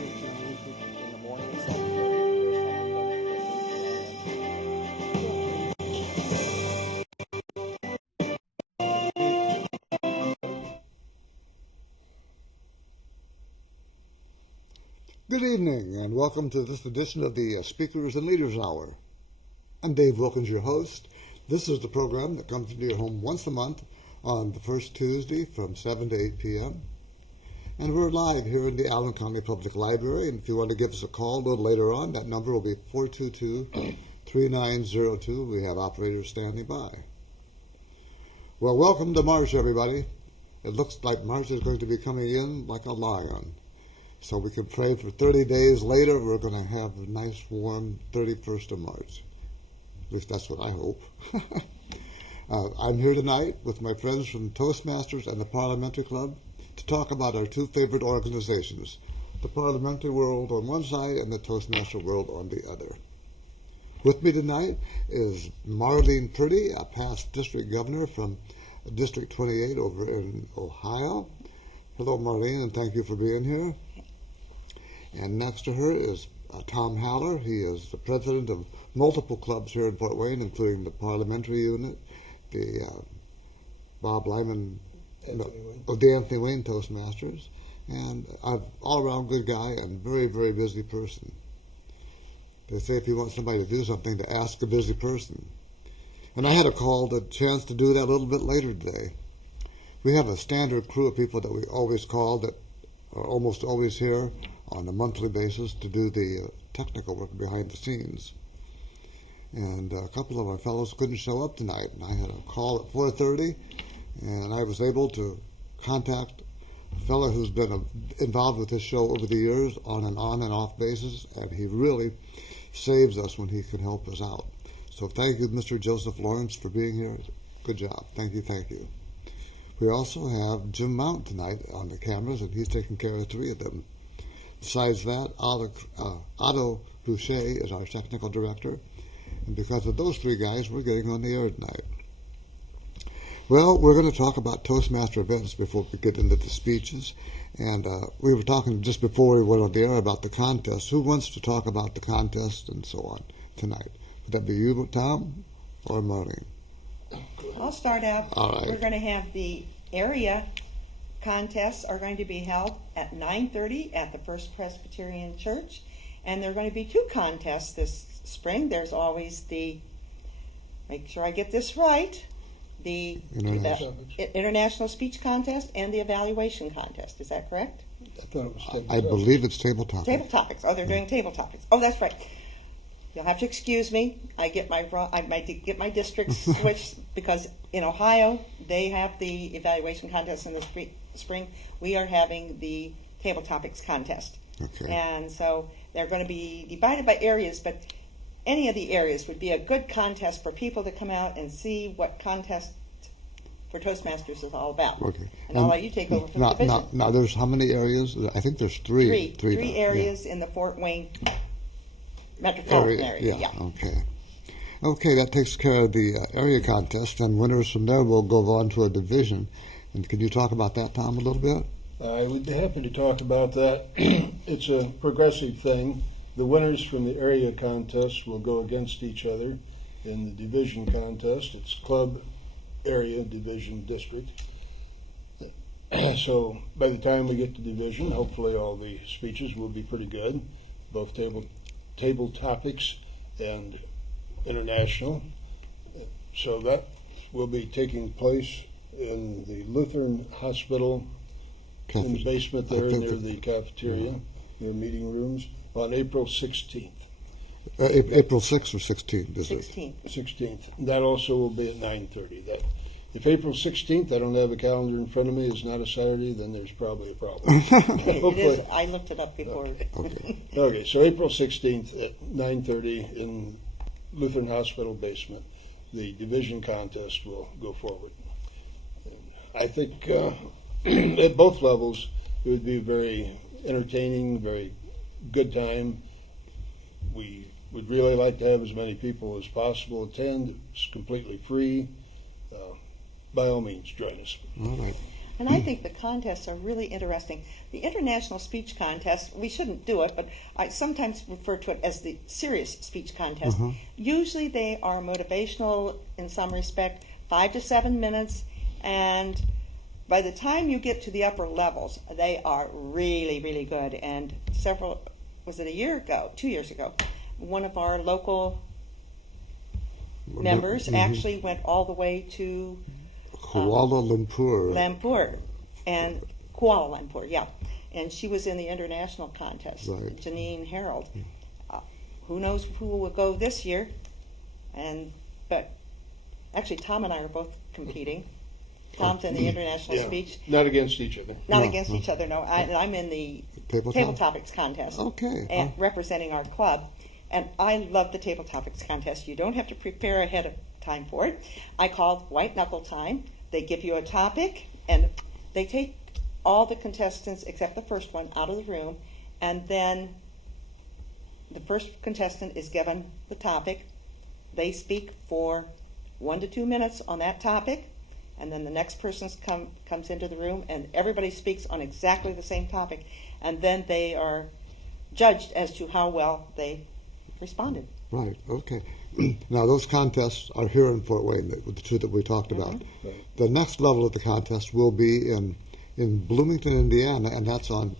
in the morning. Good evening, and welcome to this edition of the Speakers and Leaders Hour. I'm Dave Wilkins, your host. This is the program that comes to your home once a month on the first Tuesday from 7 to 8 p.m. And we're live here in the Allen County Public Library, and if you want to give us a call a little later on, that number will be 422-3902. We have operators standing by. Well, welcome to March, everybody. It looks like March is going to be coming in like a lion. So we can pray for 30 days later, we're going to have a nice, warm 31st of March. At least that's what I hope. I'm here tonight with my friends from Toastmasters and the Parliamentary Club to talk about our two favorite organizations, the Parliamentary world on one side and the Toastmaster world on the other. With me tonight is Marlene Purdy, a past district governor from District 28 over in Ohio. Hello, Marlene, and thank you for being here. And next to her is Tom Haller. He is the president of multiple clubs here in Fort Wayne, including the Parliamentary Unit, the Bob Lyman, the Anthony Wayne Toastmasters, and an all-around good guy and very, very busy person. They say if you want somebody to do something, to ask a busy person. And I had a chance to do that a little bit later today. We have a standard crew of people that we always call that are almost always here on a monthly basis to do the technical work behind the scenes. And a couple of our fellows couldn't show up tonight, and I had a call at 4:30, and I was able to contact a fellow who's been involved with this show over the years on and off basis, and he really saves us when he can help us out. So thank you, Mr. Joseph Lawrence, for being here. Good job. Thank you. We also have Jim Mount tonight on the cameras, and he's taking care of three of them. Besides that, Otto Boucher is our technical director, and because of those three guys, we're getting on the air tonight. Well, we're going to talk about Toastmaster events before we get into the speeches, and we were talking just before we went on the air about the contest. Who wants to talk about the contest and so on tonight? Would that be you, Tom, or Marlene? I'll start out. All right. We're going to have the area contests are going to be held at 9:30 at the First Presbyterian Church, and there are going to be two contests this spring. There's always make sure I get this right, the International Speech Contest and the Evaluation Contest. Is that correct? I thought it was I believe it's table topics. Table topics. Oh, they're doing table topics. Oh, that's right. You'll have to excuse me. I might get my district switched because in Ohio they have the evaluation contest in the spring. We are having the table topics contest. Okay. And so they're going to be divided by areas, but any of the areas would be a good contest for people to come out and see what contest for Toastmasters is all about. Okay. And I'll let you take over from the division. Now, there's how many areas? I think there's three. Three areas in the Fort Wayne metropolitan area. Yeah. Okay, that takes care of the area contest, and winners from there will go on to a division. And can you talk about that, Tom, a little bit? I would be happy to talk about that. It's a progressive thing. The winners from the area contest will go against each other in the division contest. It's club, area, division, district. So by the time we get to division, hopefully all the speeches will be pretty good, both table topics and international. So that will be taking place in the Lutheran Hospital in the basement there near the cafeteria, near meeting rooms, on April 16th. April 6th or 16th, is 16th. 16th. That also will be at 9:30. If April 16th, I don't have a calendar in front of me, is not a Saturday, then there's probably a problem. It is. I looked it up before. Okay, so April 16th at 9:30 in Lutheran Hospital basement, the division contest will go forward. I think at both levels it would be very entertaining, very good time. We would really like to have as many people as possible attend. It's completely free. By all means, join us. All right. And I think the contests are really interesting. The International Speech Contest, we shouldn't do it, but I sometimes refer to it as the serious speech contest. Usually they are motivational in some respect, 5 to 7 minutes, and by the time you get to the upper levels, they are really, really good. And was it a year ago, 2 years ago, one of our local members actually went all the way to Kuala Lumpur. Kuala Lumpur, yeah. And she was in the international contest, Right. Janine Harold. Who knows who will go this year? But actually, Tom and I are both competing. Tom's in the international speech. Not against each other. Not against each other, no. I'm in the table topics contest. Okay. And representing our club. And I love the table topics contest. You don't have to prepare ahead of time for it. I call it white knuckle time. They give you a topic, and they take all the contestants except the first one out of the room, and then the first contestant is given the topic. They speak for 1 to 2 minutes on that topic, and then the next person comes into the room, and everybody speaks on exactly the same topic, and then they are judged as to how well they responded. Right, okay. Now, those contests are here in Fort Wayne, the two that we talked about. Right. The next level of the contest will be in Bloomington, Indiana, and that's on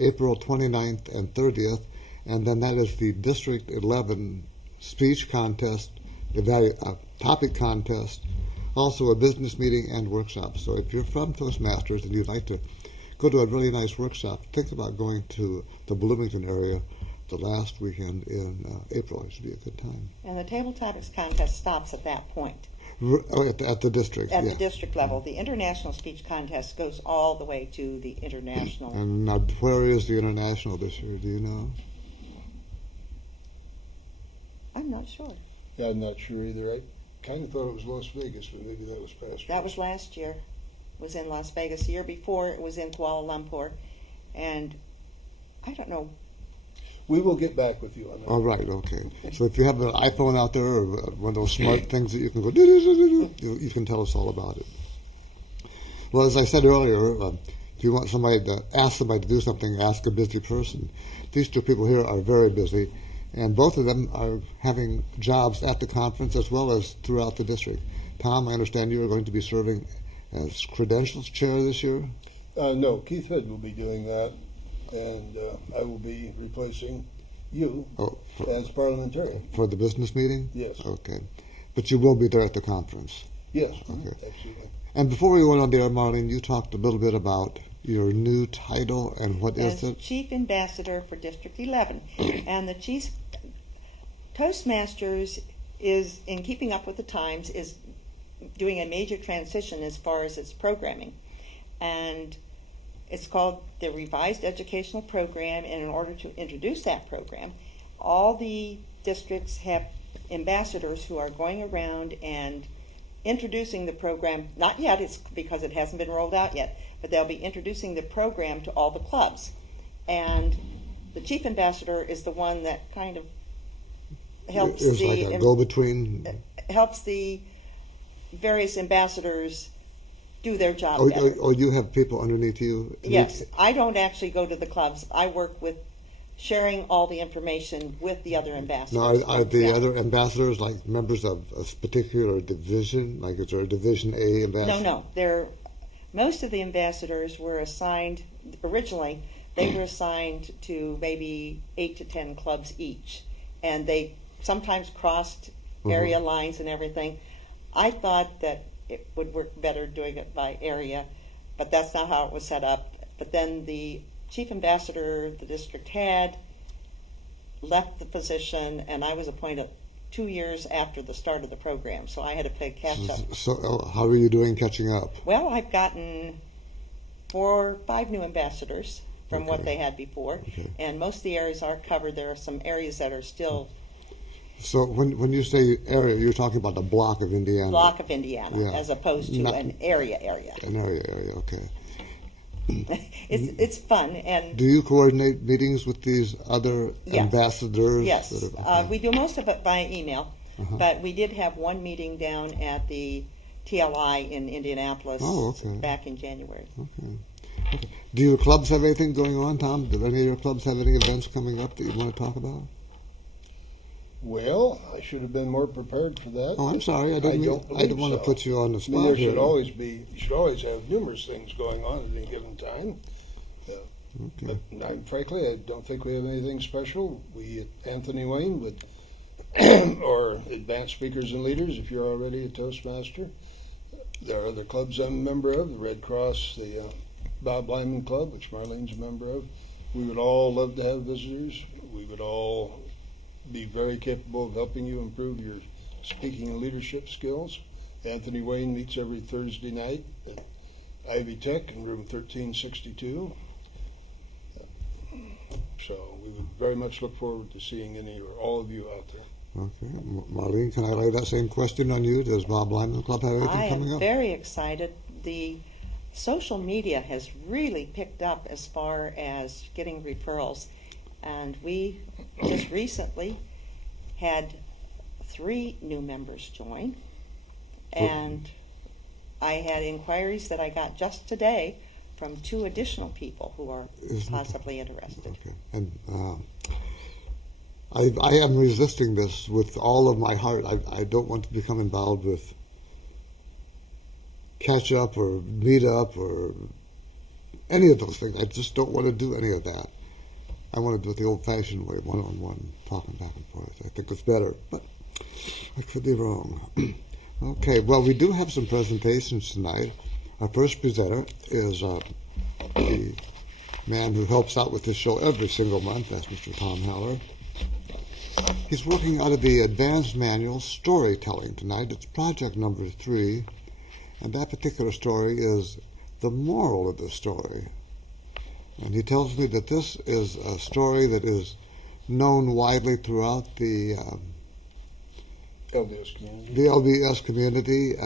April 29th and 30th, and then that is the District 11 speech contest, topic contest, also a business meeting and workshop. So if you're from Toastmasters and you'd like to go to a really nice workshop, think about going to the Bloomington area the last weekend in April. It should be a good time. And the table topics contest stops at that point. At the district. At the district level. The international speech contest goes all the way to the international. And now, where is the international this year? Do you know? I'm not sure. Yeah, I'm not sure either. I kind of thought it was Las Vegas, but maybe that was past year. That was last year. It was in Las Vegas. The year before, it was in Kuala Lumpur. And I don't know. We will get back with you on that. All right, okay. So if you have an iPhone out there or one of those smart things that you can go, you can tell us all about it. Well, as I said earlier, if you want somebody to ask somebody to do something, ask a busy person. These two people here are very busy, and both of them are having jobs at the conference as well as throughout the district. Tom, I understand you are going to be serving as credentials chair this year? No, Keith Hood will be doing that, and I will be replacing you as parliamentarian. For the business meeting? Yes. Okay. But you will be there at the conference? Yes, Okay. absolutely. And before we went on there, Marlene, you talked a little bit about your new title and what is it? Chief Ambassador for District 11. And the Chief Toastmasters is, in keeping up with the times, is doing a major transition as far as its programming. And it's called the Revised Educational Program, and in order to introduce that program, all the districts have ambassadors who are going around and introducing the program. Not yet, it's because it hasn't been rolled out yet, but they'll be introducing the program to all the clubs. And the chief ambassador is the one that kind of helps It's like a go-between? helps the various ambassadors do their job better. Oh, you have people underneath you? Yes, I don't actually go to the clubs. I work with sharing all the information with the other ambassadors. Now, are the other ambassadors like members of a particular division? Like, is there a Division A ambassador? No. Most of the ambassadors were assigned, originally, they were assigned to maybe 8 to 10 clubs each. And they sometimes crossed area lines and everything. I thought that it would work better doing it by area, but that's not how it was set up. But then the chief ambassador the district had left the position, and I was appointed 2 years after the start of the program, so I had to play catch up. So how are you doing catching up? Well, I've gotten 4 or 5 new ambassadors from what they had before, and most of the areas are covered. There are some areas that are still... So when you say area, you're talking about the block of Indiana. Block of Indiana, as opposed to an area. An area, okay. It's fun. And do you coordinate meetings with these other ambassadors? Yes. We do most of it by email, but we did have one meeting down at the TLI in Indianapolis back in January. Okay. Do your clubs have anything going on, Tom? Do any of your clubs have any events coming up that you want to talk about? Well, I should have been more prepared for that. Oh, I'm sorry. I didn't want to put you on the spot. There here. you should always have numerous things going on at any given time. Okay. But frankly, I don't think we have anything special. We at Anthony Wayne would, or advanced speakers and leaders, if you're already a Toastmaster. There are other clubs I'm a member of, the Red Cross, the Bob Lyman Club, which Marlene's a member of. We would all love to have visitors. We would all be very capable of helping you improve your speaking and leadership skills. Anthony Wayne meets every Thursday night at Ivy Tech in room 1362. So we would very much look forward to seeing any or all of you out there. Okay. Marlene, can I lay that same question on you? Does Bob Lyman Club have anything coming up? I am very excited. The social media has really picked up as far as getting referrals. And we just recently had 3 new members join. And I had inquiries that I got just today from 2 additional people who are possibly interested. Okay. And I am resisting this with all of my heart. I don't want to become involved with catch up or meet up or any of those things. I just don't want to do any of that. I want to do it the old-fashioned way, one-on-one, talking back and forth. I think it's better, but I could be wrong. Okay, well, we do have some presentations tonight. Our first presenter is the man who helps out with this show every single month. That's Mr. Tom Haller. He's working out of the Advanced Manual Storytelling tonight. It's project number 3, and that particular story is the moral of the story. And he tells me that this is a story that is known widely throughout the LDS community. The LDS community.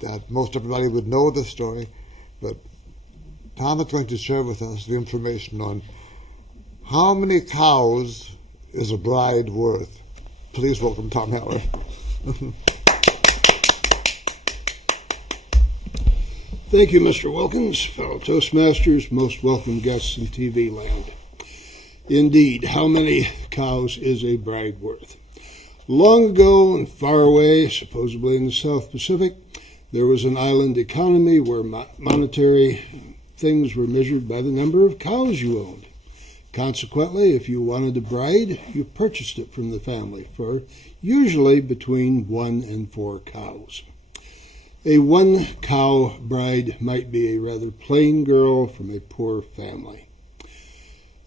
That most everybody would know the story, but Tom is going to share with us the information on how many cows is a bride worth. Please welcome Tom Haller. Thank you, Mr. Wilkins, fellow Toastmasters, most welcome guests in TV land. Indeed, how many cows is a bride worth? Long ago and far away, supposedly in the South Pacific, there was an island economy where monetary things were measured by the number of cows you owned. Consequently, if you wanted a bride, you purchased it from the family for usually between 1 and 4 cows. A 1-cow bride might be a rather plain girl from a poor family.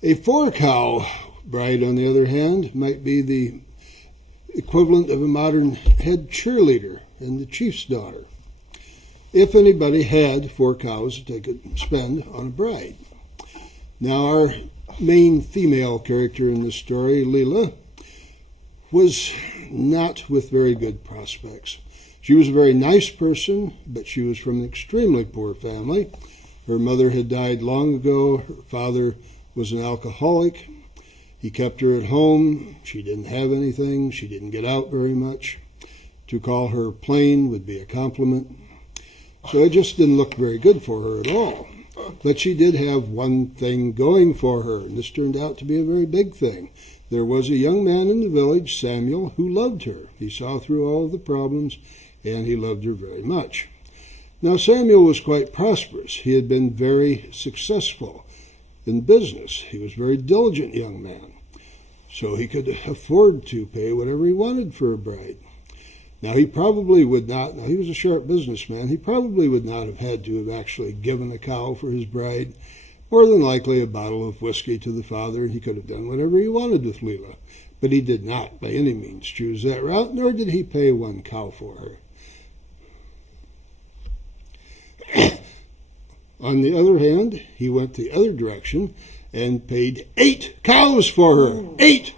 A 4-cow bride, on the other hand, might be the equivalent of a modern head cheerleader and the chief's daughter, if anybody had 4 cows that they could spend on a bride. Now, our main female character in this story, Leela, was not with very good prospects. She was a very nice person, but she was from an extremely poor family. Her mother had died long ago. Her father was an alcoholic. He kept her at home. She didn't have anything. She didn't get out very much. To call her plain would be a compliment. So it just didn't look very good for her at all. But she did have one thing going for her, and this turned out to be a very big thing. There was a young man in the village, Samuel, who loved her. He saw through all of the problems, and he loved her very much. Now, Samuel was quite prosperous. He had been very successful in business. He was a very diligent young man, so he could afford to pay whatever he wanted for a bride. Now, he probably would not, now he was a sharp businessman, he probably would not have had to have actually given a cow for his bride. More than likely a bottle of whiskey to the father, and he could have done whatever he wanted with Leela. But he did not by any means choose that route, nor did he pay 1 cow for her. On the other hand, he went the other direction and paid 8 cows for her. 8!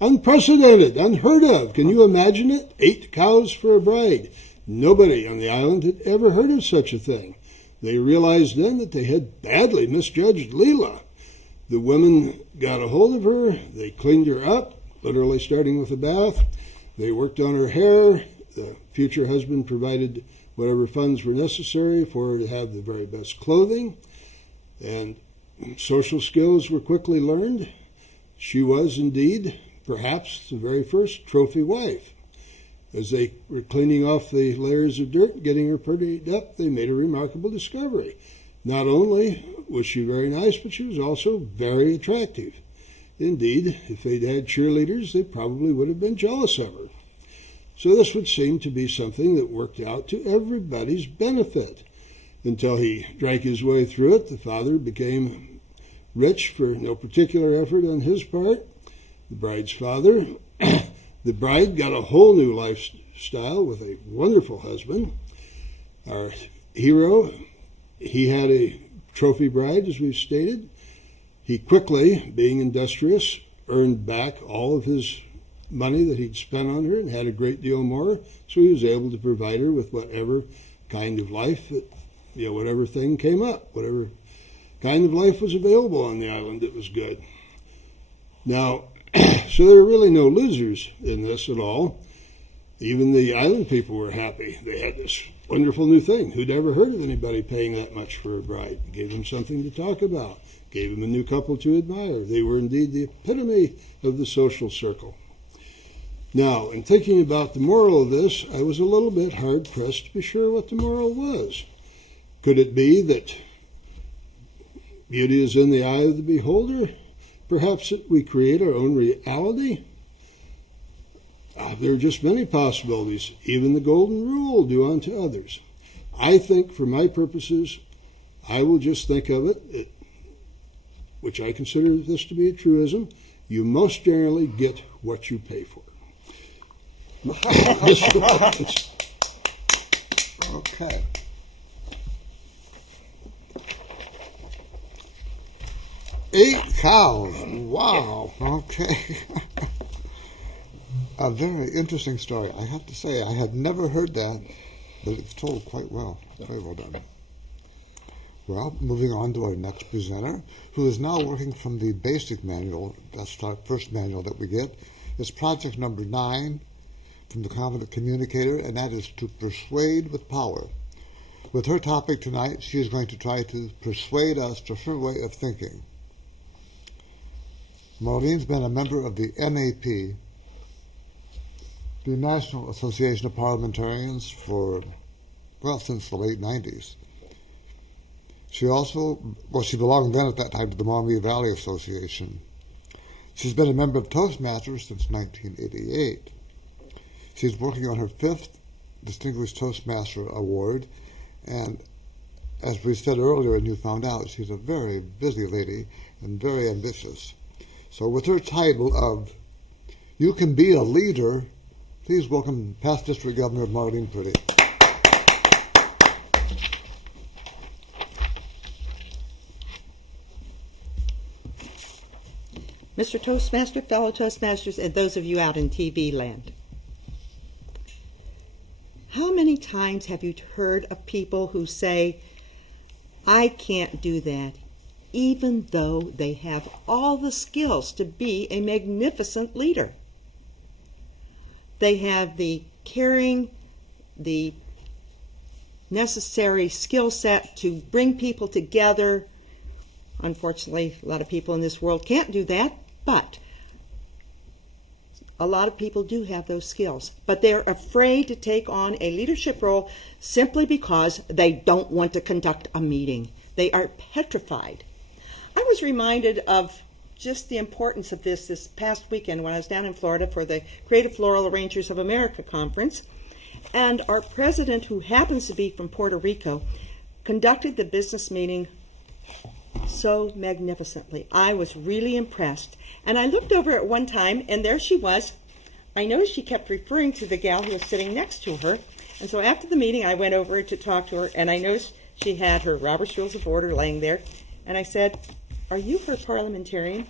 Unprecedented, unheard of. Can you imagine it? 8 cows for a bride. Nobody on the island had ever heard of such a thing. They realized then that they had badly misjudged Leela. The women got a hold of her. They cleaned her up, literally starting with a bath. They worked on her hair. The future husband provided whatever funds were necessary for her to have the very best clothing, and social skills were quickly learned. She was indeed perhaps the very first trophy wife. As they were cleaning off the layers of dirt, getting her prettied up, they made a remarkable discovery. Not only was she very nice, but she was also very attractive. Indeed, if they'd had cheerleaders, they probably would have been jealous of her. So this would seem to be something that worked out to everybody's benefit. Until he drank his way through it, the father became rich for no particular effort on his part. The bride's father, the bride got a whole new lifestyle with a wonderful husband. Our hero, he had a trophy bride, as we've stated. He quickly, being industrious, earned back all of his money that he'd spent on her and had a great deal more, so he was able to provide her with whatever kind of life, whatever thing came up, whatever kind of life was available on the island that was good. Now, so there were really no losers in this at all. Even the island people were happy. They had this wonderful new thing. Who'd ever heard of anybody paying that much for a bride? Gave them something to talk about. Gave them a new couple to admire. They were indeed the epitome of the social circle. Now, in thinking about the moral of this, I was a little bit hard-pressed to be sure what the moral was. Could it be that beauty is in the eye of the beholder? Perhaps we create our own reality? There are just many possibilities. Even the golden rule, do unto others. I think, for my purposes, I will just think of it, which I consider this to be a truism, you most generally get what you pay for. Okay. Eight cows. Wow. Okay. A very interesting story. I have to say, I had never heard that, but it's told quite well. Very well done. Well, moving on to our next presenter, who is now working from the basic manual. That's our first manual that we get. It's project number 9 from the Confident Communicator, and that is to persuade with power. With her topic tonight, she is going to try to persuade us to her way of thinking. Marlene's been a member of the NAP, the National Association of Parliamentarians, since the late 90s. She belonged then at that time to the Maumee Valley Association. She's been a member of Toastmasters since 1988. She's working on her 5th Distinguished Toastmaster Award, and as we said earlier and you found out, she's a very busy lady and very ambitious. So with her title of You Can Be a Leader, please welcome past District Governor Marlene Purdy. Mr. Toastmaster, fellow Toastmasters, and those of you out in TV land. How many times have you heard of people who say, I can't do that, even though they have all the skills to be a magnificent leader? They have the caring, the necessary skill set to bring people together. Unfortunately, a lot of people in this world can't do that, but a lot of people do have those skills. But they're afraid to take on a leadership role simply because they don't want to conduct a meeting. They are petrified. I was reminded of just the importance of this past weekend when I was down in Florida for the Creative Floral Arrangers of America conference. And our president, who happens to be from Puerto Rico, conducted the business meeting so magnificently. I was really impressed. And I looked over at one time, and there she was. I noticed she kept referring to the gal who was sitting next to her. And so after the meeting, I went over to talk to her, and I noticed she had her Robert's Rules of Order laying there. And I said, are you her parliamentarian?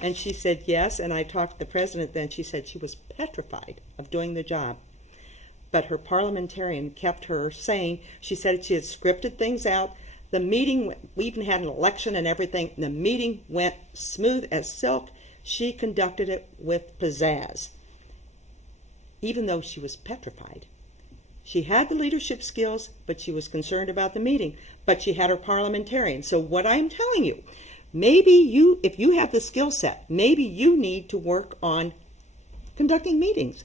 And she said, yes. And I talked to the president then. She said she was petrified of doing the job. But her parliamentarian kept her sane. She said she had scripted things out. The meeting, we even had an election and everything. The meeting went smooth as silk. She conducted it with pizzazz, even though she was petrified. She had the leadership skills, but she was concerned about the meeting. But she had her parliamentarian. So what I'm telling you, maybe you, if you have the skill set, maybe you need to work on conducting meetings.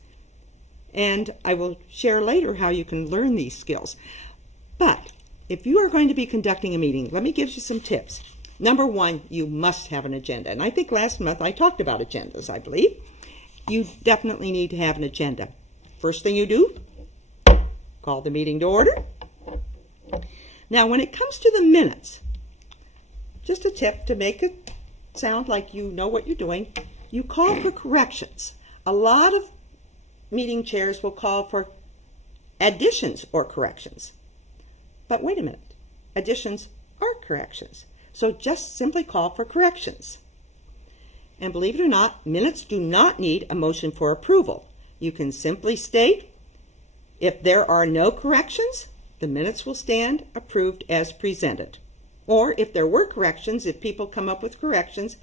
And I will share later how you can learn these skills. But if you are going to be conducting a meeting, let me give you some tips. Number one, you must have an agenda. And I think last month I talked about agendas, I believe. You definitely need to have an agenda. First thing you do, call the meeting to order. Now, when it comes to the minutes, just a tip to make it sound like you know what you're doing, you call for corrections. A lot of meeting chairs will call for additions or corrections. But wait a minute, additions are corrections. So just simply call for corrections. And believe it or not, minutes do not need a motion for approval. You can simply state, if there are no corrections, the minutes will stand approved as presented. Or if there were corrections, if people come up with corrections,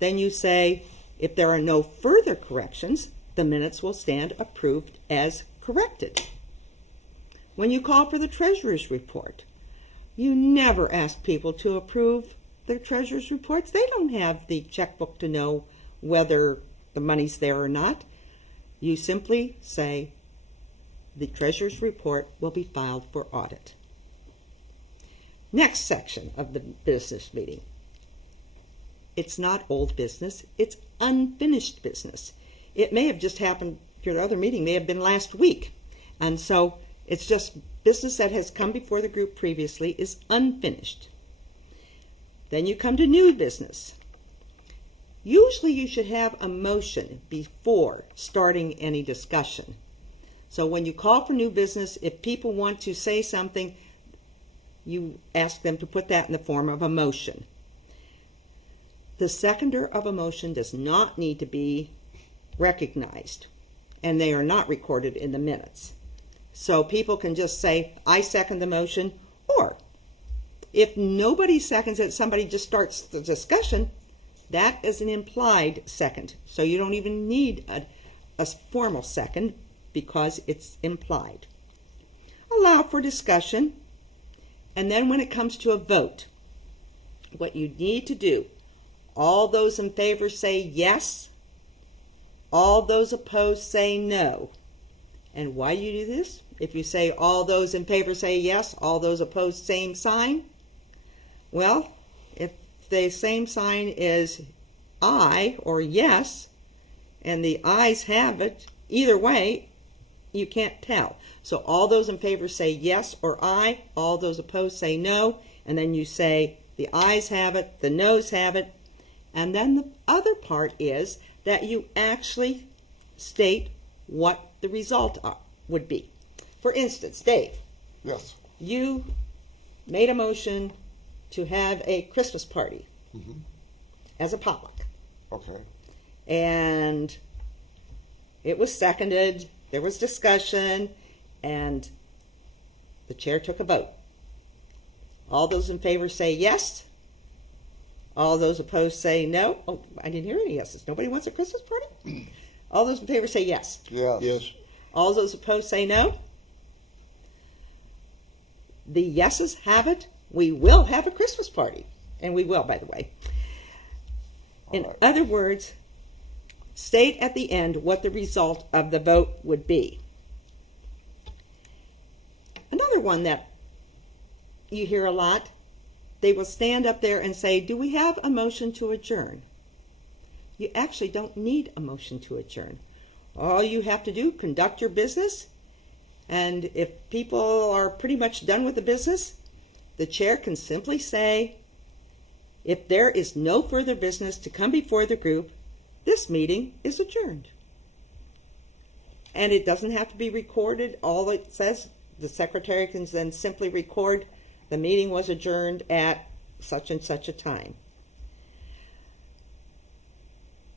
then you say, if there are no further corrections, the minutes will stand approved as corrected. When you call for the treasurer's report, you never ask people to approve their treasurer's reports. They don't have the checkbook to know whether the money's there or not. You simply say, the treasurer's report will be filed for audit. Next section of the business meeting. It's not old business, it's unfinished business. It may have just happened, your other meeting may have been last week. And so it's just business that has come before the group previously is unfinished. Then you come to new business. Usually you should have a motion before starting any discussion. So when you call for new business, if people want to say something, you ask them to put that in the form of a motion. The seconder of a motion does not need to be recognized, and they are not recorded in the minutes. So people can just say, I second the motion, or if nobody seconds it, somebody just starts the discussion, that is an implied second. So you don't even need a formal second because it's implied. Allow for discussion, and then when it comes to a vote, what you need to do, all those in favor say yes, all those opposed say no. And why do you do this? If you say all those in favor say yes, all those opposed same sign, well, if the same sign is aye or yes, and the ayes have it, either way, you can't tell. So all those in favor say yes or aye, all those opposed say no, and then you say the ayes have it, the noes have it, and then the other part is that you actually state what the result would be. For instance, Dave, Yes. you made a motion to have a Christmas party as a potluck. Okay. And it was seconded, there was discussion, and the chair took a vote. All those in favor say yes. All those opposed say no. Oh, I didn't hear any yeses. Nobody wants a Christmas party? All those in favor say yes. Yes. Yes. All those opposed say no. The yeses have it. We will have a Christmas party. And we will, by the way. In All right. other words, state at the end what the result of the vote would be. Another one that you hear a lot, they will stand up there and say, do we have a motion to adjourn? You actually don't need a motion to adjourn. All you have to do, conduct your business, and if people are pretty much done with the business, the chair can simply say, if there is no further business to come before the group, this meeting is adjourned. And it doesn't have to be recorded. All it says, the secretary can then simply record the meeting was adjourned at such and such a time.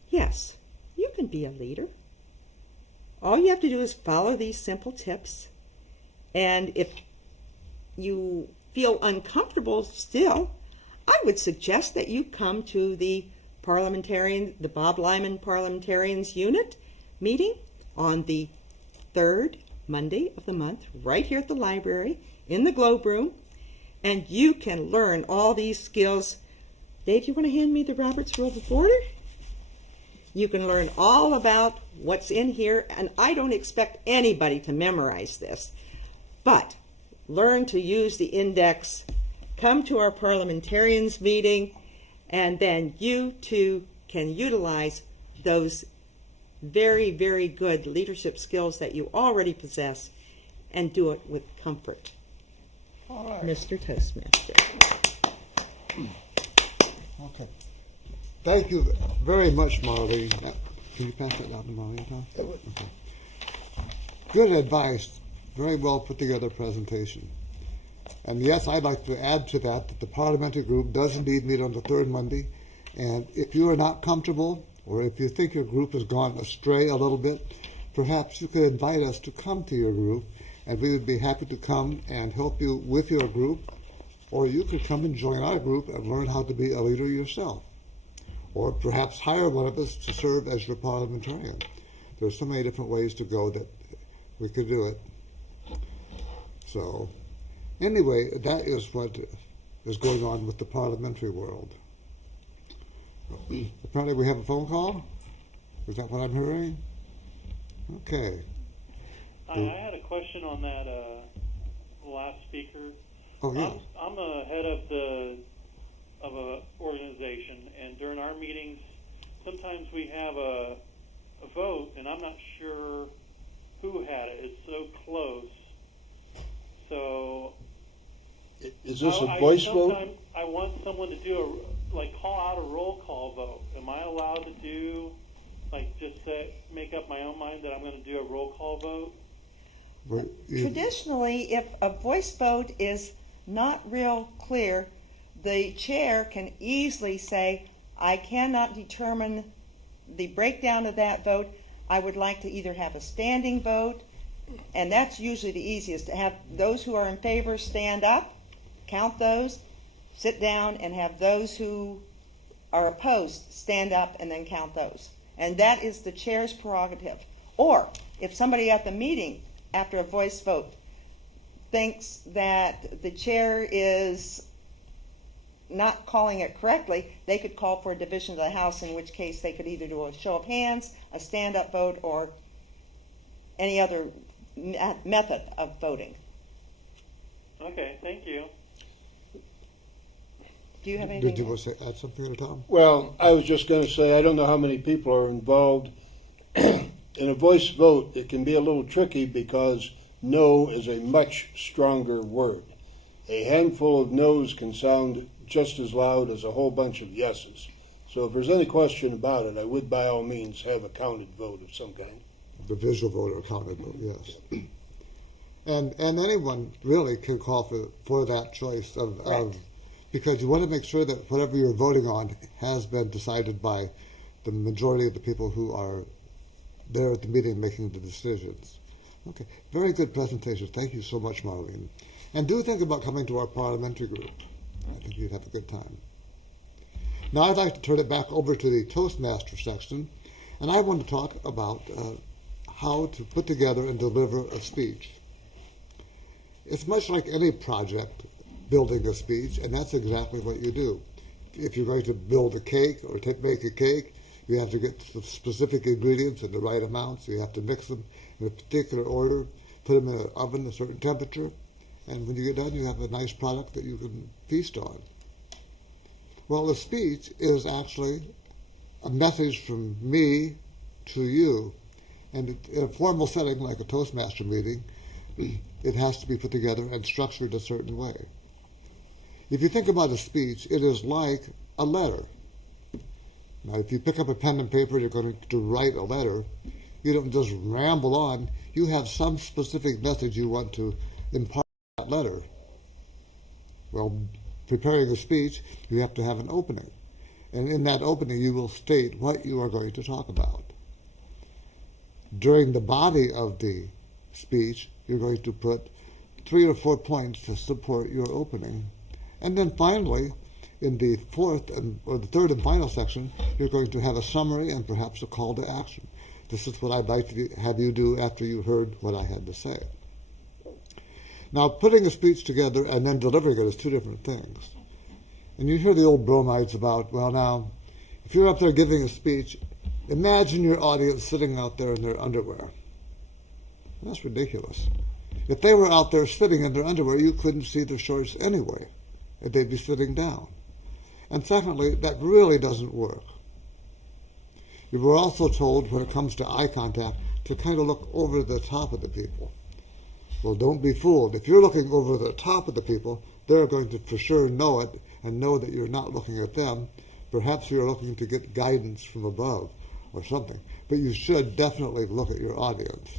Yes, you can be a leader. All you have to do is follow these simple tips. And if you feel uncomfortable still, I would suggest that you come to the Bob Lyman Parliamentarians Unit meeting on the 3rd Monday of the month, right here at the library, in the Globe Room, and you can learn all these skills. Dave, you want to hand me the Robert's Rules of Order? You can learn all about what's in here, and I don't expect anybody to memorize this, but learn to use the index, come to our parliamentarians meeting, and then you too can utilize those very, very good leadership skills that you already possess and do it with comfort. All right. Mr. Toastmaster. Okay. Thank you very much, Marlene. Can you pass that down to Marlene, Tom? Okay. Good advice. Very well put together presentation. And yes, I'd like to add to that the parliamentary group does indeed meet on the third Monday. And if you are not comfortable, or if you think your group has gone astray a little bit, perhaps you could invite us to come to your group, and we would be happy to come and help you with your group. Or you could come and join our group and learn how to be a leader yourself. Or perhaps hire one of us to serve as your parliamentarian. There's so many different ways to go that we could do it. So, anyway, that is what is going on with the parliamentary world. Apparently we have a phone call? Is that what I'm hearing? Okay. I had a question on that last speaker. Oh, yeah. I'm a head of a organization, and during our meetings, sometimes we have a vote, and I'm not sure who had it. It's so close. So, Is this a voice vote? Sometimes I want someone to do call out a roll call vote. Am I allowed to do make up my own mind that I'm going to do a roll call vote? Traditionally, if a voice vote is not real clear, the chair can easily say, I cannot determine the breakdown of that vote. I would like to either have a standing vote, and that's usually the easiest, to have those who are in favor stand up, count those, sit down, and have those who are opposed stand up and then count those. And that is the chair's prerogative. Or if somebody at the meeting, after a voice vote, thinks that the chair is not calling it correctly, they could call for a division of the House, in which case they could either do a show of hands, a stand-up vote, or any other method of voting. Okay, thank you. Do you have anything? Did you want to add something there, Tom? Well, I was just going to say, I don't know how many people are involved. In a voice vote, it can be a little tricky because no is a much stronger word. A handful of no's can sound just as loud as a whole bunch of yeses. So if there's any question about it, I would by all means have a counted vote of some kind. The visual vote or counted vote, yes. And anyone really can call for that choice of because you want to make sure that whatever you're voting on has been decided by the majority of the people who are there at the meeting making the decisions. Okay, very good presentation. Thank you so much, Marlene. And do think about coming to our parliamentary group. I think you'd have a good time. Now I'd like to turn it back over to the Toastmasters section, and I want to talk about how to put together and deliver a speech. It's much like any project, building a speech, and that's exactly what you do. If you're going to build a cake or make a cake, you have to get the specific ingredients in the right amounts. You have to mix them in a particular order, put them in an oven a certain temperature, and when you get done, you have a nice product that you can feast on. Well, a speech is actually a message from me to you, and in a formal setting like a Toastmaster meeting, it has to be put together and structured a certain way. If you think about a speech, it is like a letter. Now, if you pick up a pen and paper and you're going to write a letter, you don't just ramble on. You have some specific message you want to impart in that letter. Well, preparing a speech, you have to have an opening. And in that opening, you will state what you are going to talk about. During the body of the speech, you're going to put 3 or 4 points to support your opening. And then finally, in the third and final section, you're going to have a summary and perhaps a call to action. This is what I'd like to have you do after you heard what I had to say. Now, putting a speech together and then delivering it is two different things. And you hear the old bromides about, well, now, if you're up there giving a speech, imagine your audience sitting out there in their underwear. That's ridiculous. If they were out there sitting in their underwear, you couldn't see their shorts anyway, and they'd be sitting down. And secondly, that really doesn't work. You were also told, when it comes to eye contact, to kind of look over the top of the people. Well, don't be fooled. If you're looking over the top of the people, they're going to for sure know it and know that you're not looking at them. Perhaps you're looking to get guidance from above or something. But you should definitely look at your audience.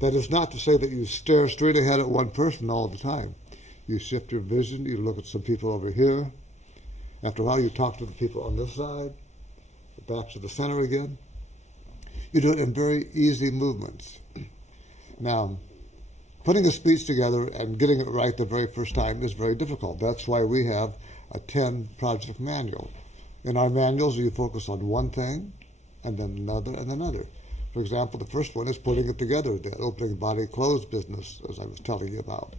That is not to say that you stare straight ahead at one person all the time. You shift your vision, you look at some people over here. After a while, you talk to the people on this side, back to the center again. You do it in very easy movements. Now, putting a speech together and getting it right the very first time is very difficult. That's why we have a 10-project manual. In our manuals, you focus on one thing, and then another, and another. For example, the first one is putting it together, that opening body clothes business, as I was telling you about.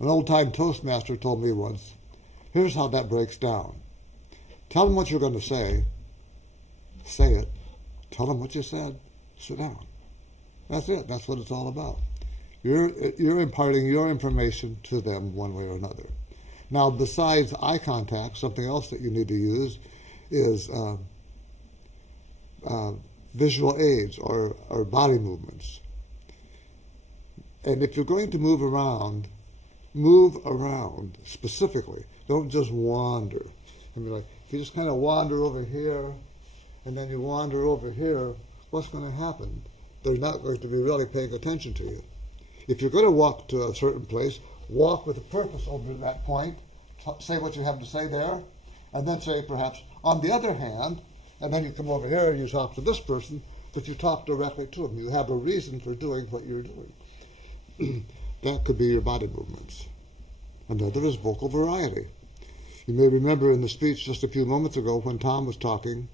An old-time Toastmaster told me once, here's how that breaks down. Tell them what you're going to say it. Tell them what you said, sit down. That's it. That's what it's all about. You're imparting your information to them one way or another. Now, besides eye contact, something else that you need to use is visual aids or body movements. And if you're going to move around specifically. Don't just wander. I mean, like, if you just kind of wander over here and then you wander over here, what's going to happen? They're not going to be really paying attention to you. If you're going to walk to a certain place, walk with a purpose over that point, say what you have to say there, and then say perhaps, on the other hand, and then you come over here and you talk to this person, but you talk directly to them. You have a reason for doing what you're doing. That could be your body movements. Another is vocal variety. You may remember in the speech just a few moments ago when Tom was talking,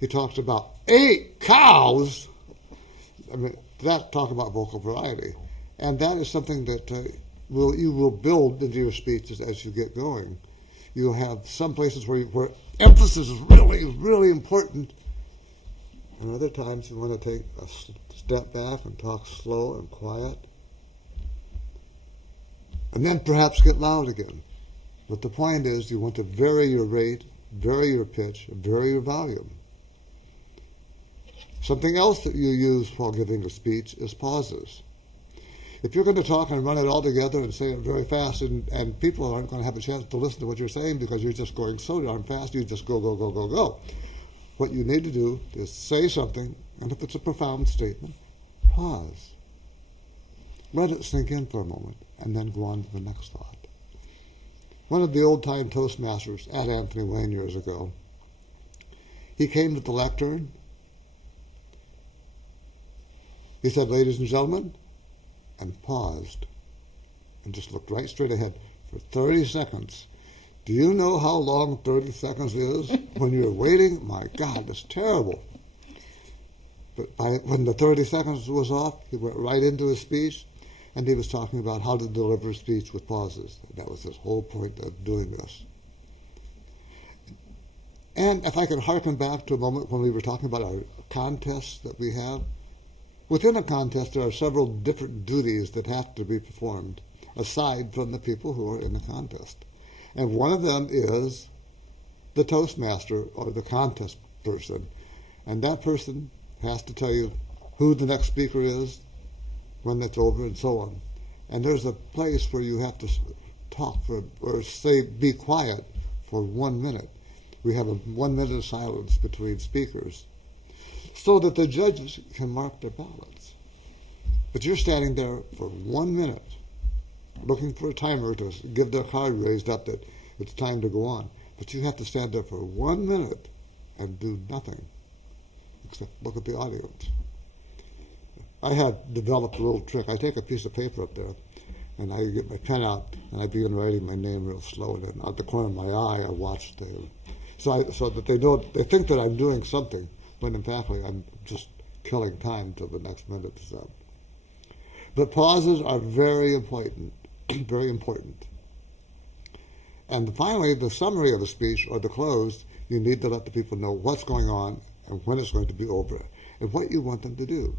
he talked about 8 cows. I mean, that talk about vocal variety. And that is something that you will build into your speeches as you get going. You'll have some places where emphasis is really, really important. And other times you want to take a step back and talk slow and quiet. And then perhaps get loud again. But the point is you want to vary your rate, vary your pitch, and vary your volume. Something else that you use while giving a speech is pauses. If you're going to talk and run it all together and say it very fast, and people aren't going to have a chance to listen to what you're saying because you're just going so darn fast, you just go, go, go, go, go. What you need to do is say something, and if it's a profound statement, pause. Let it sink in for a moment, and then go on to the next thought. One of the old-time Toastmasters at Anthony Wayne years ago, he came to the lectern. He said, "Ladies and gentlemen," and paused and just looked right straight ahead for 30 seconds. Do you know how long 30 seconds is when you're waiting? My God, that's terrible. But when the 30 seconds was off, he went right into his speech, and he was talking about how to deliver a speech with pauses. That was his whole point of doing this. And if I can harken back to a moment when we were talking about our contests that we have, within a contest there are several different duties that have to be performed, aside from the people who are in the contest. And one of them is the Toastmaster, or the contest person. And that person has to tell you who the next speaker is, when that's over, and so on. And there's a place where you have to talk for, or say, be quiet for 1 minute. We have a 1 minute of silence between speakers, so that the judges can mark their ballots. But you're standing there for 1 minute, looking for a timer to give their card raised up that it's time to go on. But you have to stand there for 1 minute and do nothing except look at the audience. I have developed a little trick. I take a piece of paper up there, and I get my pen out, and I begin writing my name real slow, and then out the corner of my eye, I watch the... So that they know, they think that I'm doing something. when in fact I'm just killing time till the next minute is up. But pauses are very important, very important. And finally, the summary of a speech or the close, you need to let the people know what's going on and when it's going to be over and what you want them to do.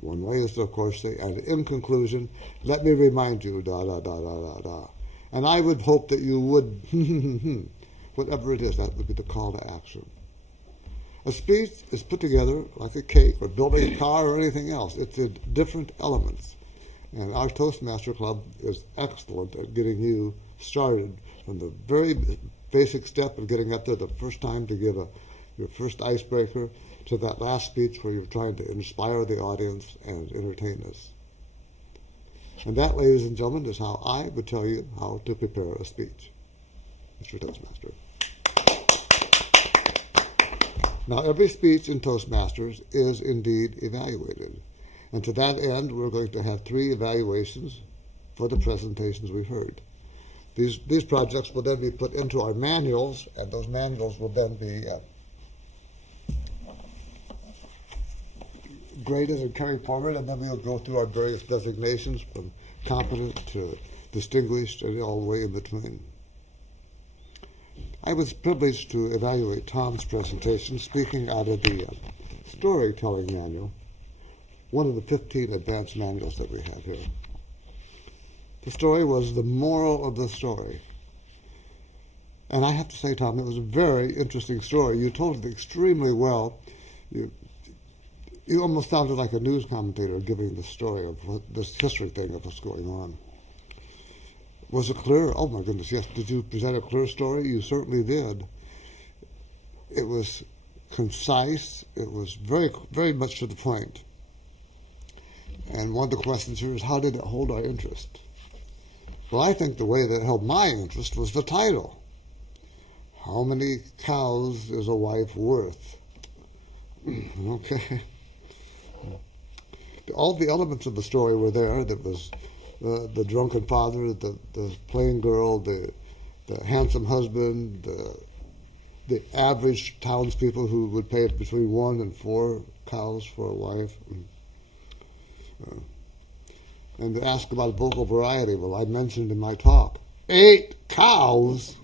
One way is to, of course, say, and in conclusion, let me remind you, da, da, da, da, da, da. And I would hope that you would, whatever it is, that would be the call to action. A speech is put together like a cake or building a car or anything else. It's in different elements. And our Toastmaster Club is excellent at getting you started from the very basic step of getting up there the first time to give your first icebreaker to that last speech where you're trying to inspire the audience and entertain us. And that, ladies and gentlemen, is how I would tell you how to prepare a speech. Mr. Toastmaster. Now, every speech in Toastmasters is indeed evaluated. And to that end, we're going to have 3 evaluations for the presentations we heard. These projects will then be put into our manuals, and those manuals will then be graded and carried forward, and then we'll go through our various designations from competent to distinguished and all the way in between. I was privileged to evaluate Tom's presentation speaking out of the storytelling manual, one of the 15 advanced manuals that we have here. The story was the moral of the story. And I have to say, Tom, it was a very interesting story. You told it extremely well. You almost sounded like a news commentator giving the story of this history thing of what's going on. Was it clear? Oh, my goodness, yes. Did you present a clear story? You certainly did. It was concise. It was very, very much to the point. And one of the questions here is, how did it hold our interest? Well, I think the way that it held my interest was the title. How many cows is a wife worth? Okay. All the elements of the story were there. There was the drunken father, the plain girl, the handsome husband, the average townspeople who would pay between 1 and 4 cows for a wife. And to ask about vocal variety, well, I mentioned in my talk, 8 cows?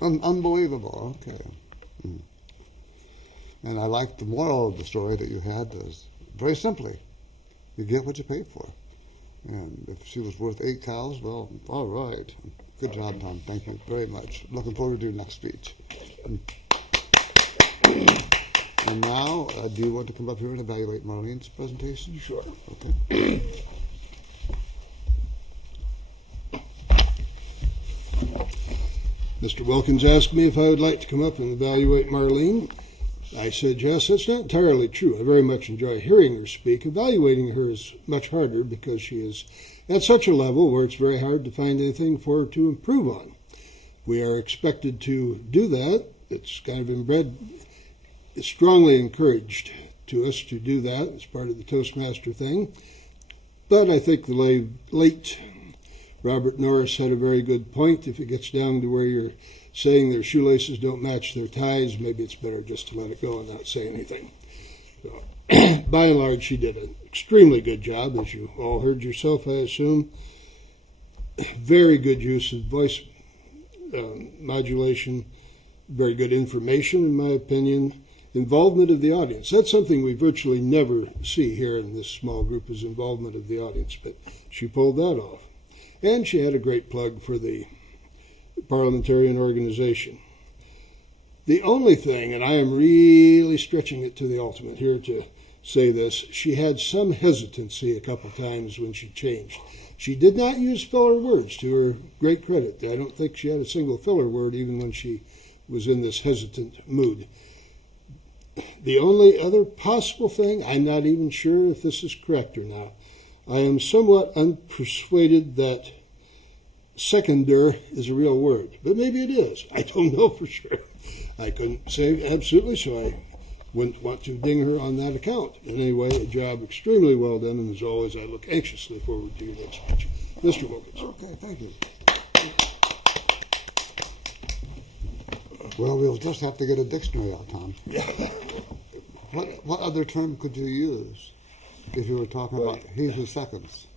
Unbelievable, okay. And I liked the moral of the story that you had is, very simply, you get what you pay for. And if she was worth 8 cows, well, all right. Good job, Tom. Thank you very much. Looking forward to your next speech. And now, do you want to come up here and evaluate Marlene's presentation? Sure. Okay. Mr. Wilkins asked me if I would like to come up and evaluate Marlene. I said yes. That's not entirely true. I very much enjoy hearing her speak. Evaluating her is much harder because she is at such a level where it's very hard to find anything for her to improve on. We are expected to do that. It's kind of inbred. It's strongly encouraged to us to do that. It's part of the Toastmaster thing. But I think the late Robert Norris had a very good point. If it gets down to where you're saying their shoelaces don't match their ties, maybe it's better just to let it go and not say anything. So, by and large, she did an extremely good job, as you all heard yourself, I assume. Very good use of voice modulation, very good information, in my opinion. Involvement of the audience. That's something we virtually never see here in this small group, is involvement of the audience, but she pulled that off. And she had a great plug for the parliamentarian organization. The only thing, and I am really stretching it to the ultimate here to say this, she had some hesitancy a couple times when she changed. She did not use filler words, to her great credit. I don't think she had a single filler word even when she was in this hesitant mood. The only other possible thing, I'm not even sure if this is correct or not, I am somewhat unpersuaded that seconder is a real word, but maybe it is. I don't know for sure. I couldn't say absolutely, so I wouldn't want to ding her on that account. Anyway, a job extremely well done, and as always, I look anxiously forward to your next speech. Mr. Wilkins. Okay, thank you. Well, we'll just have to get a dictionary out, Tom. What other term could you use if you were talking about he who seconds?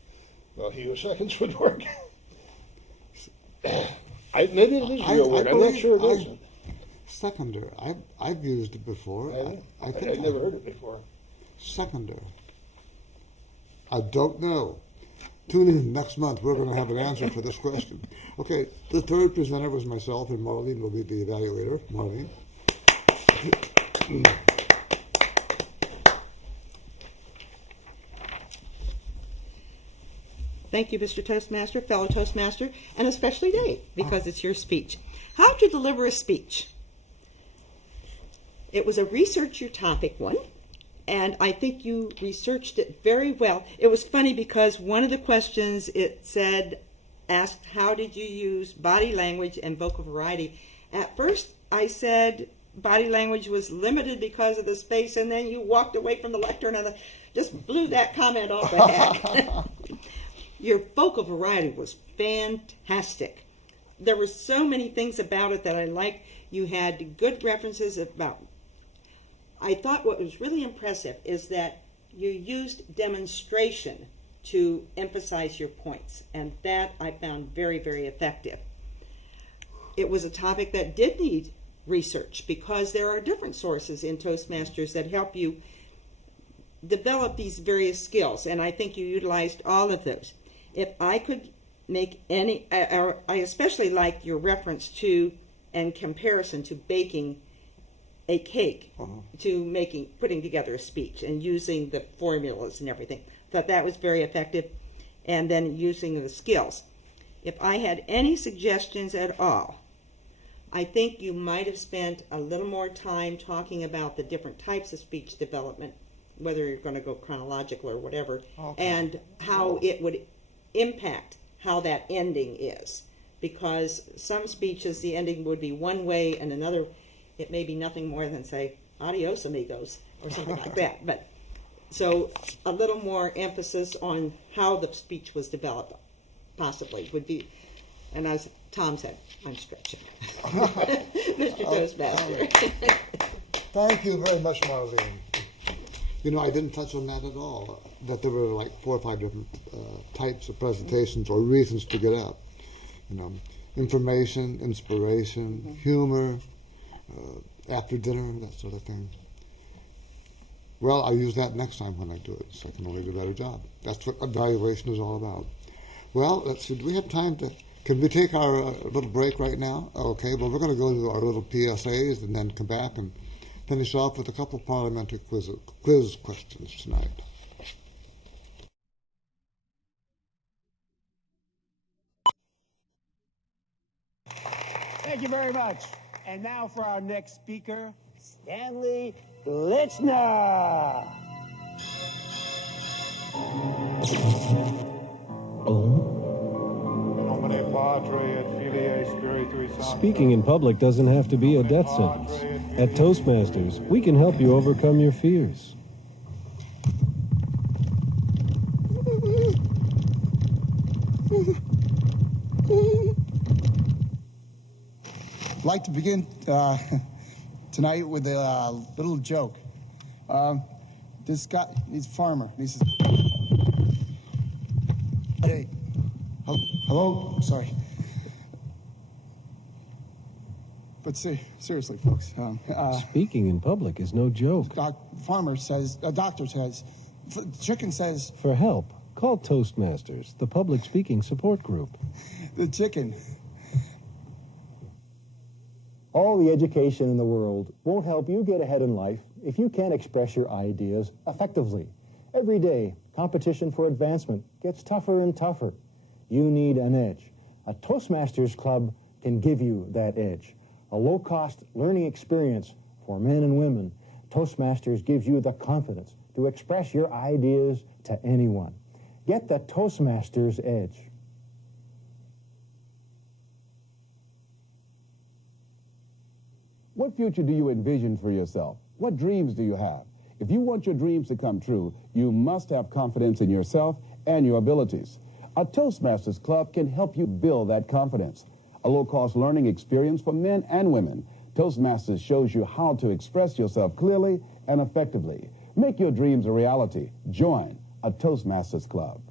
Well, he who seconds would work. Maybe it is a real word. I'm not sure it isn't. Seconder. I've used it before. I've never heard it before. Seconder. I don't know. Tune in next month. We're going to have an answer for this question. Okay, the third presenter was myself, and Marlene will be the evaluator. Marlene. Thank you, Mr. Toastmaster, fellow Toastmaster, and especially Dave, because it's your speech. How to deliver a speech. It was a researcher topic one, and I think you researched it very well. It was funny because one of the questions asked, how did you use body language and vocal variety? At first, I said body language was limited because of the space, and then you walked away from the lectern and just blew that comment off the head. Your vocal variety was fantastic. There were so many things about it that I liked. You had good references about. I thought what was really impressive is that you used demonstration to emphasize your points, and that I found very, very effective. It was a topic that did need research because there are different sources in Toastmasters that help you develop these various skills, and I think you utilized all of those. If I could make any, I especially like your reference to and comparison to baking a cake, to putting together a speech and using the formulas and everything. Thought that was very effective, and then using the skills. If I had any suggestions at all, I think you might have spent a little more time talking about the different types of speech development, whether you're going to go chronological or whatever, and how it would impact how that ending is. Because some speeches, the ending would be one way, and another, it may be nothing more than say, adios amigos, or something like that. But so a little more emphasis on how the speech was developed, possibly, would be, and as Tom said, I'm stretching. Mr. Toastmaster. Thank you very much, Marlene. You know, I didn't touch on that at all, that there were like 4 or 5 different types of presentations or reasons to get up. You know, information, inspiration, humor, after dinner, that sort of thing. Well, I'll use that next time when I do it, so I can only do a better job. That's what evaluation is all about. Well, let's see, do we have time to, can we take our little break right now? Okay, well, we're going to go to our little PSAs and then come back and finish off with a couple parliamentary quiz questions tonight. Thank you very much. And now for our next speaker, Stanley Lichner. Speaking in public doesn't have to be a death sentence. At Toastmasters, we can help you overcome your fears. I'd like to begin tonight with a little joke. This guy, he's a farmer. He says, "Hey, hello, sorry." But seriously, folks. Speaking in public is no joke. Doctor says, chicken says. For help, call Toastmasters, the public speaking support group. The chicken. All the education in the world won't help you get ahead in life if you can't express your ideas effectively. Every day, competition for advancement gets tougher and tougher. You need an edge. A Toastmasters club can give you that edge. A low-cost learning experience for men and women. Toastmasters gives you the confidence to express your ideas to anyone. Get the Toastmasters edge. What future do you envision for yourself? What dreams do you have? If you want your dreams to come true, you must have confidence in yourself and your abilities. A Toastmasters Club can help you build that confidence. A low-cost learning experience for men and women. Toastmasters shows you how to express yourself clearly and effectively. Make your dreams a reality. Join a Toastmasters club.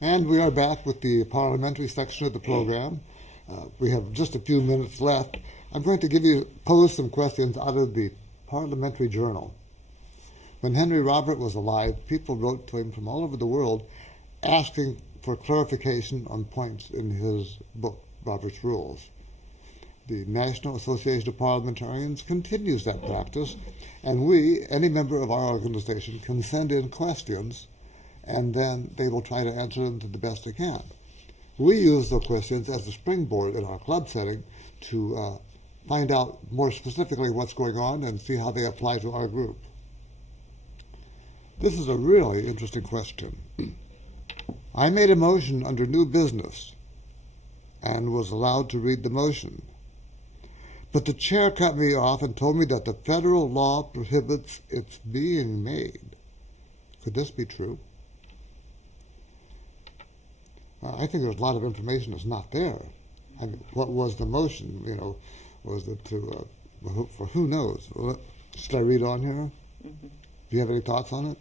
And we are back with the parliamentary section of the program. We have just a few minutes left. I'm going to pose some questions out of the Parliamentary Journal. When Henry Robert was alive, people wrote to him from all over the world asking for clarification on points in his book, Robert's Rules. The National Association of Parliamentarians continues that practice, and we, any member of our organization, can send in questions, and then they will try to answer them to the best they can. We use the questions as a springboard in our club setting to find out more specifically what's going on and see how they apply to our group. This is a really interesting question. I made a motion under new business and was allowed to read the motion. But the chair cut me off and told me that the federal law prohibits its being made. Could this be true? I think there's a lot of information that's not there. I mean, what was the motion? Was it for who knows? Should I read on here? Mm-hmm. Do you have any thoughts on it?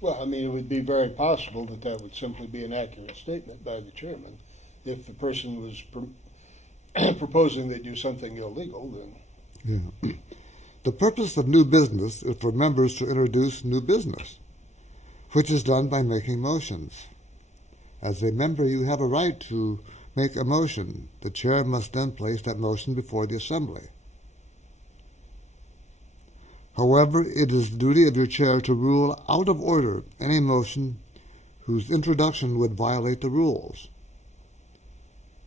Well, I mean, it would be very possible that would simply be an accurate statement by the chairman. If the person was proposing they do something illegal, then... Yeah. The purpose of new business is for members to introduce new business, which is done by making motions. As a member, you have a right to make a motion. The chair must then place that motion before the assembly. However, it is the duty of your chair to rule out of order any motion whose introduction would violate the rules.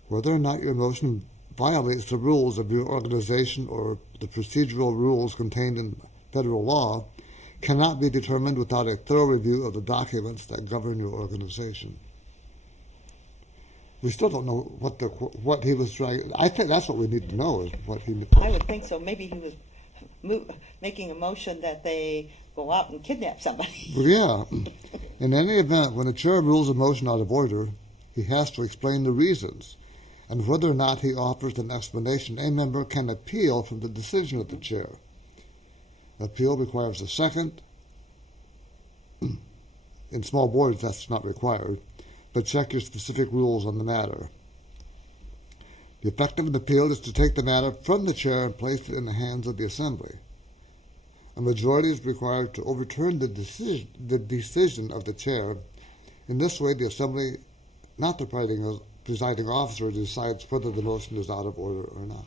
Whether or not your motion violates the rules of your organization or the procedural rules contained in federal law cannot be determined without a thorough review of the documents that govern your organization. We still don't know what he was trying. I think that's what we need to know is what he. I would think so. Maybe he was making a motion that they go out and kidnap somebody. Well, yeah. In any event, when a chair rules a motion out of order, he has to explain the reasons, and whether or not he offers an explanation, a member can appeal from the decision of the chair. Appeal requires a second. In small boards, that's not required. But check your specific rules on the matter. The effect of an appeal is to take the matter from the chair and place it in the hands of the assembly. A majority is required to overturn the decision of the chair. In this way, the assembly, not the presiding officer, decides whether the motion is out of order or not.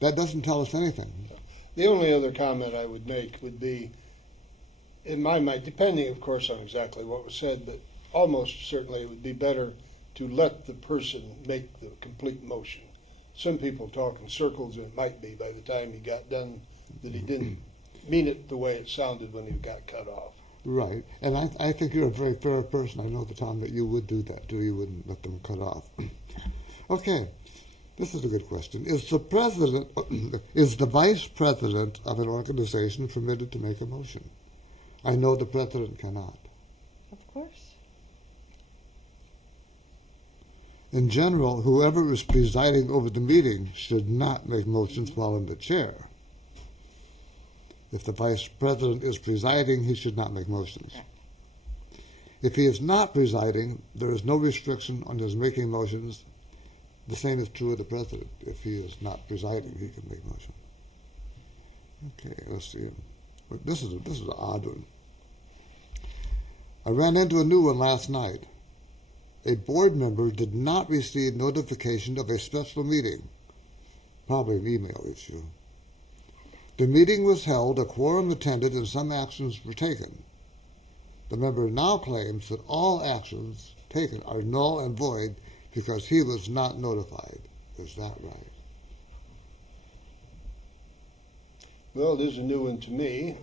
That doesn't tell us anything. The only other comment I would make would be, in my mind, depending, of course, on exactly what was said, but almost certainly it would be better to let the person make the complete motion. Some people talk in circles, and it might be by the time he got done that he didn't mean it the way it sounded when he got cut off. Right. And I think you're a very fair person. I know, Tom, that you would do that, too. You wouldn't let them cut off. Okay. This is a good question. Is the vice president of an organization permitted to make a motion? I know the president cannot. Of course. In general, whoever is presiding over the meeting should not make motions while in the chair. If the vice president is presiding, he should not make motions. If he is not presiding, there is no restriction on his making motions. The same is true of the president. If he is not presiding, he can make motions. Okay, let's see. This is an odd one. I ran into a new one last night. A board member did not receive notification of a special meeting. Probably an email issue. The meeting was held, a quorum attended, and some actions were taken. The member now claims that all actions taken are null and void because he was not notified. Is that right? Well, it is a new one to me.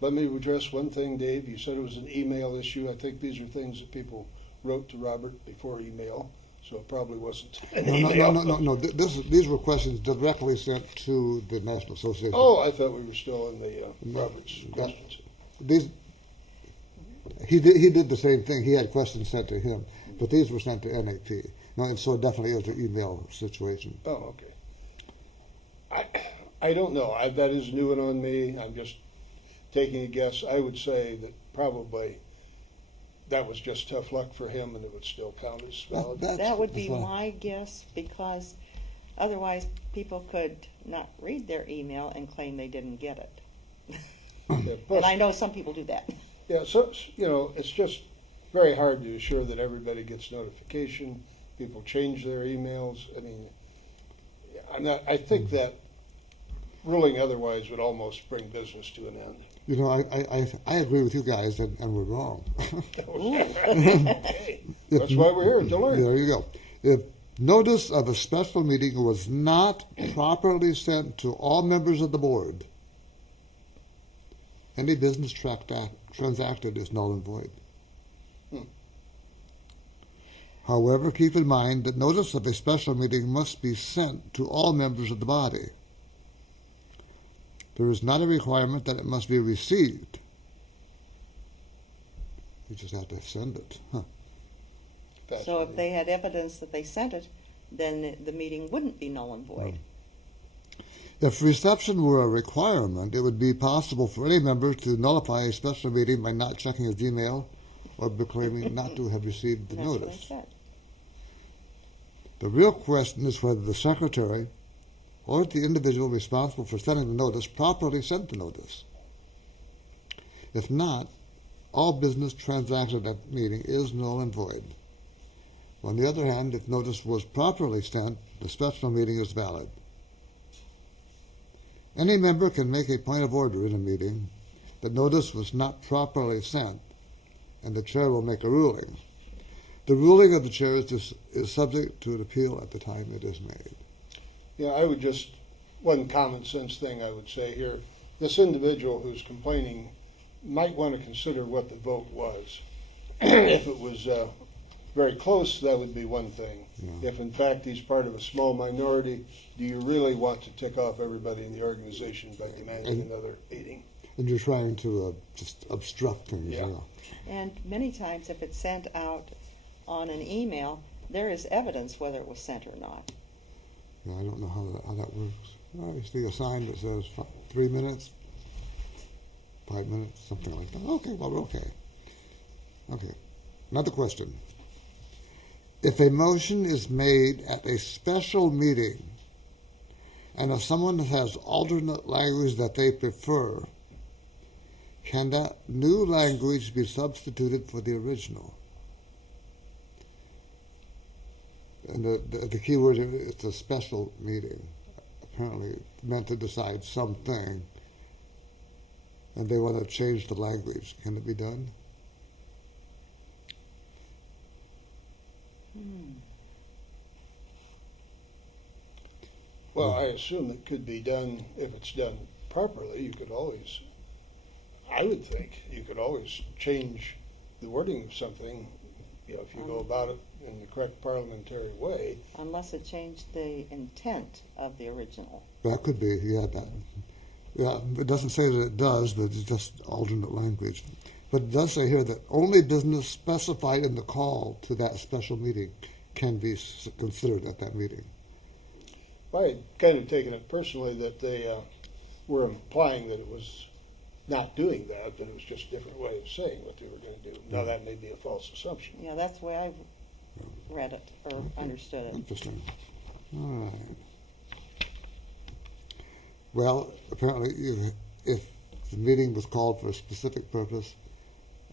Let me address one thing, Dave. You said it was an email issue. I think these are things that people wrote to Robert before email, so it probably wasn't an email. No. These were questions directly sent to the National Association. Oh, I thought we were still in the Robert's questions. He did the same thing. He had questions sent to him, but these were sent to NAP. No, and so it definitely is an email situation. Oh, okay. I don't know. That is a new one on me. I'm just taking a guess. I would say that probably that was just tough luck for him, and it would still count as valid. That would be my guess, because otherwise people could not read their email and claim they didn't get it. Yeah, plus, And I know some people do that. Yeah, so it's just very hard to assure that everybody gets notification. People change their emails. I mean, I think that ruling otherwise would almost bring business to an end. You know, I agree with you guys, and we're wrong. Okay. That's why we're here, to learn. There you go. If notice of a special meeting was not properly sent to all members of the board, any business transacted is null and void. However, keep in mind that notice of a special meeting must be sent to all members of the body. There is not a requirement that it must be received. You just have to send it. So if they had evidence that they sent it, then the meeting wouldn't be null and void. If reception were a requirement, it would be possible for any member to nullify a special meeting by not checking his email or by claiming not to have received the That's notice. what I said. The real question is whether the secretary or the individual responsible for sending the notice properly sent the notice. If not, all business transacted at the meeting is null and void. On the other hand, if notice was properly sent, the special meeting is valid. Any member can make a point of order in a meeting that notice was not properly sent, and the chair will make a ruling. The ruling of the chair is subject to an appeal at the time it is made. Yeah, I would just, one common sense thing I would say here, this individual who's complaining might want to consider what the vote was. If it was very close, that would be one thing. Yeah. If in fact he's part of a small minority, do you really want to tick off everybody in the organization by demanding another meeting? And you're trying to just obstruct things. Yeah. And many times if it's sent out on an email, there is evidence whether it was sent or not. Yeah, I don't know how that works. Obviously, a sign that says 3 minutes, 5 minutes, something like that. Okay, well, we're okay. Okay. Another question. If a motion is made at a special meeting, and if someone has alternate language that they prefer, can that new language be substituted for the original? And the key word here is a special meeting, apparently meant to decide something, and they want to change the language. Can it be done? Well, I assume it could be done, if it's done properly, you could always, I would think, you could always change the wording of something, if you go about it in the correct parliamentary way. Unless it changed the intent of the original. That could be, that. Yeah, it doesn't say that it does, but it's just alternate language. But it does say here that only business specified in the call to that special meeting can be considered at that meeting. I had kind of taken it personally that they were implying that it was not doing that, but it was just a different way of saying what they were going to do. Now, that may be a false assumption. Yeah, that's the way I read it or understood it. Interesting. All right. Well, apparently, if the meeting was called for a specific purpose,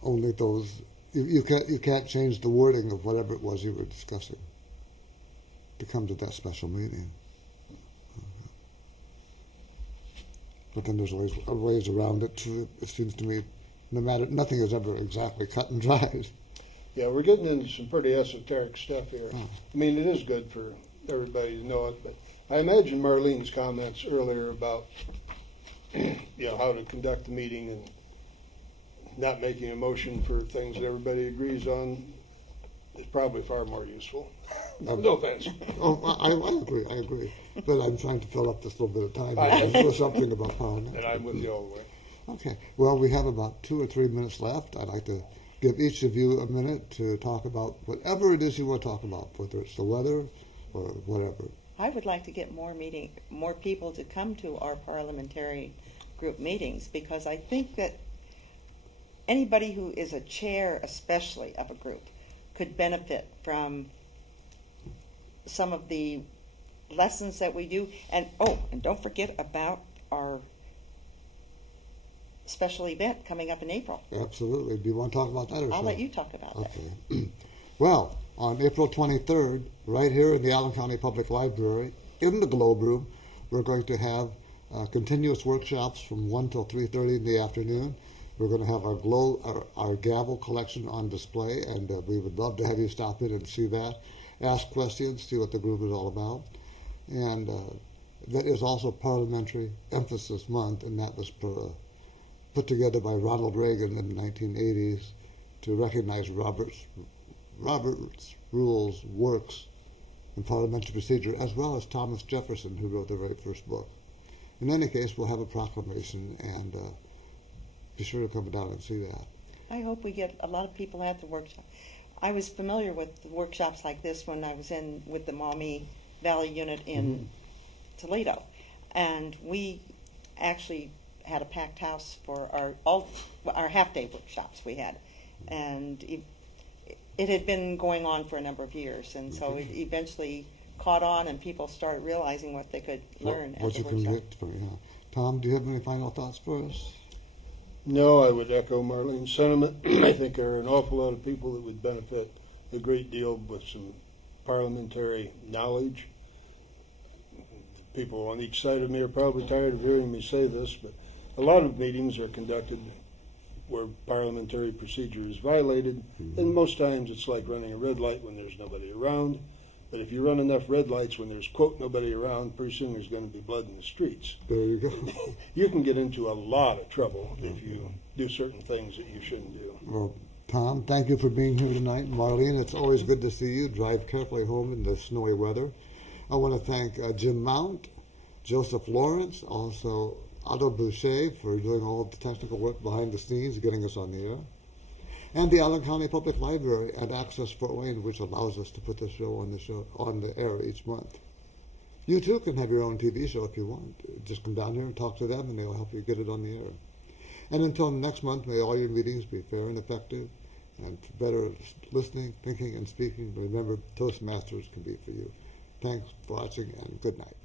only those you can't change the wording of whatever it was you were discussing to come to that special meeting. But then there's always ways around it. Too. It seems to me, nothing is ever exactly cut and dried. Yeah, we're getting into some pretty esoteric stuff here. I mean, it is good for everybody to know it, but I imagine Marlene's comments earlier about how to conduct the meeting and not making a motion for things that everybody agrees on is probably far more useful. No offense. Oh, I agree. But I'm trying to fill up this little bit of time for something about Parliament. And I'm with you all the way. Okay. Well, we have about 2 or 3 minutes left. I'd like to give each of you a minute to talk about whatever it is you want to talk about, whether it's the weather or whatever. I would like to get more people to come to our parliamentary group meetings, because I think that anybody who is a chair, especially of a group, could benefit from some of the lessons that we do. And don't forget about our special event coming up in April. Absolutely. Do you want to talk about that? I'll let you talk about that. Okay. Well, on April 23rd, right here in the Allen County Public Library, in the Globe Room, we're going to have continuous workshops from 1 till 3:30 in the afternoon. We're going to have our gavel collection on display, and we would love to have you stop in and see that, ask questions, see what the group is all about. And that is also Parliamentary Emphasis Month, and that was put together by Ronald Reagan in the 1980s to recognize Robert's Rules, Works, and Parliamentary Procedure, as well as Thomas Jefferson, who wrote the very first book. In any case, we'll have a proclamation, and be sure to come down and see that. I hope we get a lot of people at the workshop. I was familiar with workshops like this when I was with the Maumee Valley unit in Toledo, and we actually had a packed house for our half-day workshops we had, and it had been going on for a number of years, and so it eventually caught on, and people started realizing what they could learn at the workshop. Tom, do you have any final thoughts for us? No, I would echo Marlene's sentiment. I think there are an awful lot of people that would benefit a great deal with some parliamentary knowledge. People on each side of me are probably tired of hearing me say this, but a lot of meetings are conducted where parliamentary procedure is violated, and most times it's like running a red light when there's nobody around. But if you run enough red lights when there's, quote, nobody around, pretty soon there's going to be blood in the streets. There you go. You can get into a lot of trouble if you do certain things that you shouldn't do. Well, Tom, thank you for being here tonight. Marlene, it's always good to see you. Drive carefully home in the snowy weather. I want to thank Jim Mount, Joseph Lawrence, also Otto Boucher for doing all the technical work behind the scenes, getting us on the air, and the Allen County Public Library at Access Fort Wayne, which allows us to put the show on the air each month. You too can have your own TV show if you want. Just come down here and talk to them, and they'll help you get it on the air. And until next month, may all your meetings be fair and effective, and for better listening, thinking, and speaking, remember, Toastmasters can be for you. Thanks for watching, and good night.